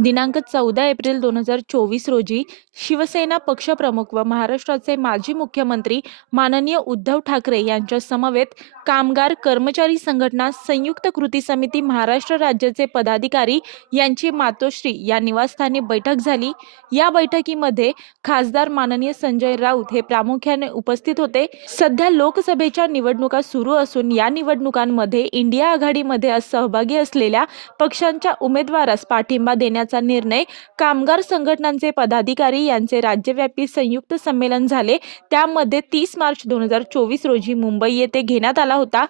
दिनांक चौदा एप्रिल दोन हजार चोवीस रोजी शिवसेना पक्षप्रमुख व महाराष्ट्राचे माजी मुख्यमंत्री माननीय उद्धव ठाकरे यांच्या समवेत कामगार कर्मचारी संघटना संयुक्त कृती समिती महाराष्ट्र राज्याचे पदाधिकारी यांची मातोश्री या निवासस्थानी बैठक झाली. या बैठकीमध्ये खासदार माननीय संजय राऊत हे प्रामुख्याने उपस्थित होते. सध्या लोकसभेच्या निवडणुका सुरू असून या निवडणुकांमध्ये इंडिया आघाडीमध्ये सहभागी असलेल्या पक्षांच्या उमेदवारास पाठिंबा देण्याचा निर्णय कामगार संघटनांचे पदाधिकारी यांचे राज्यव्यापी संयुक्त संमेलन झाले. त्यामध्ये तीस मार्च दोन हजार चोवीस रोजी मुंबई येथे घेण्यात आला होता.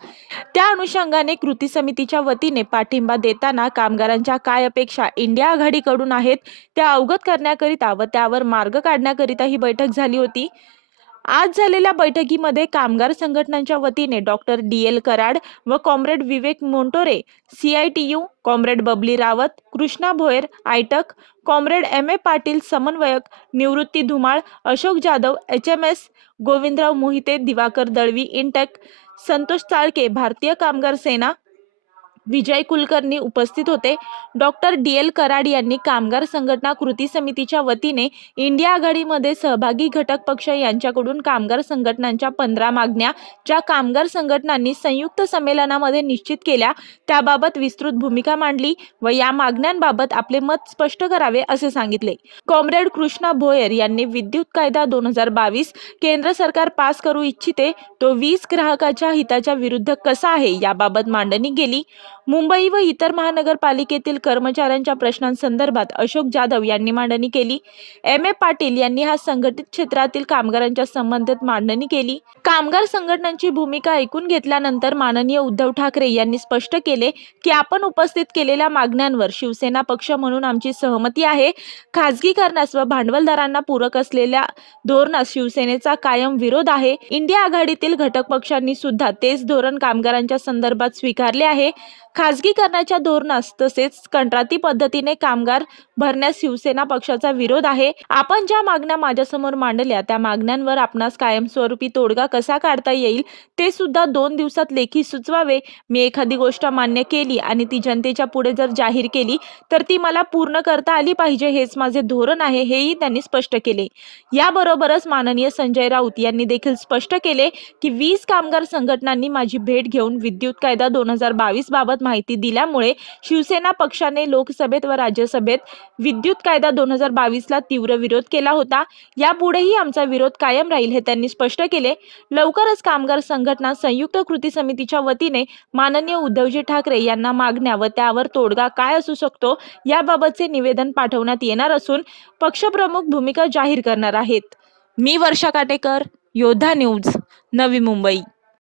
त्या अनुषंगाने कृती समितीच्या वतीने पाठिंबा देताना कामगारांच्या काय अपेक्षा इंडिया आघाडीकडून आहेत त्या अवगत करण्याकरिता व त्यावर मार्ग काढण्याकरिता ही बैठक झाली होती. आज झालेल्या बैठकीमध्ये कामगार संघटनांच्या वतीने डॉक्टर डी एल कराड व comrade Vivek Montore C I T U comrade Babli Rawat Krishna Bhoyar AITUC comrade M A Patil समन्वयक Nivrutti Dhumal Ashok Jadhav H M S Govindrao Mohite Diwakar Dalvi INTUC Santosh Chalke Bharatiya Kamgar Sena विजय कुलकर्णी उपस्थित होते. Doctor D. L Karad यांनी कामगार संघटना कृती समितीच्या वतीने India आघाडीमध्ये सहभागी घटक पक्ष यांच्याकडून कामगार संघटनांच्या पंधरा मागण्या ज्या कामगार संघटनांनी संयुक्त संमेलनामध्ये निश्चित केल्या त्याबाबत विस्तृत भूमिका मांडली व या मागण्यांबाबत आपले मत स्पष्ट करावे असे सांगितले. कॉम्रेड कृष्णा भोयर यांनी विद्युत कायदा दोन हजार बावीस केंद्र सरकार पास करू इच्छिते तो वीज ग्राहकाच्या हिताच्या विरुद्ध कसा आहे याबाबत मांडणी केली. मुंबई व इतर महानगरपालिकेतील कर्मचाऱ्यांच्या प्रश्नांसंदर्भात अशोक जाधव यांनी मांडणी केली. एम. ए. पाटील यांनी हा संघटित क्षेत्रातील कामगारांच्या संबंधित मांडणी केली. कामगार संघटनांची भूमिका ऐकून घेतल्यानंतर माननीय उद्धव ठाकरे यांनी स्पष्ट केले की आपण उपस्थित केलेल्या मागण्यांवर शिवसेना पक्ष म्हणून आमची सहमती आहे. खाजगीकरणास व भांडवलदारांना पूरक असलेल्या धोरणास शिवसेनेचा कायम विरोध आहे. इंडिया आघाडीतील घटक पक्षांनी सुद्धा तेच धोरण कामगारांच्या संदर्भात स्वीकारले आहे. खाजगीकरणाच्या धोरणास तसेच कंत्राटी पद्धतीने कामगार भरण्यास शिवसेना पक्षाचा विरोध आहे. आपण ज्या मागण्या माझ्यासमोर मांडल्या त्या मागण्यांवर आपणास कायमस्वरूपी तोडगा कसा काढता येईल ते सुद्धा दोन दिवसात लेखी सुचवावे. मी एखादी गोष्ट मान्य केली आणि ती जनतेच्या पुढे जर जाहीर केली तर ती मला पूर्ण करता आली पाहिजे हेच माझे धोरण आहे हेही त्यांनी स्पष्ट केले. याबरोबरच माननीय संजय राऊत यांनी देखील स्पष्ट केले की वीज कामगार संघटनांनी माझी भेट घेऊन विद्युत कायदा दोन हजार बावीस बाबत माहिती दिल्यामुळे शिवसेना पक्षाने लोकसभेत व राज्यसभेत विद्युत कायदा दोन हजार बावीसला तीव्र विरोध केला होता. यापुढेही आमचा विरोध कायम राहील हे त्यांनी स्पष्ट केले. लवकरच कामगार संघटना संयुक्त कृती समितीच्या वतीने माननीय उद्धवजी ठाकरे यांना मागण्या व त्यावर तोडगा काय असू शकतो याबाबतचे निवेदन पाठवण्यात येणार असून पक्षप्रमुख भूमिका जाहीर करणार आहेत. मी वर्षा काटेकर योद्धा न्यूज नवी मुंबई.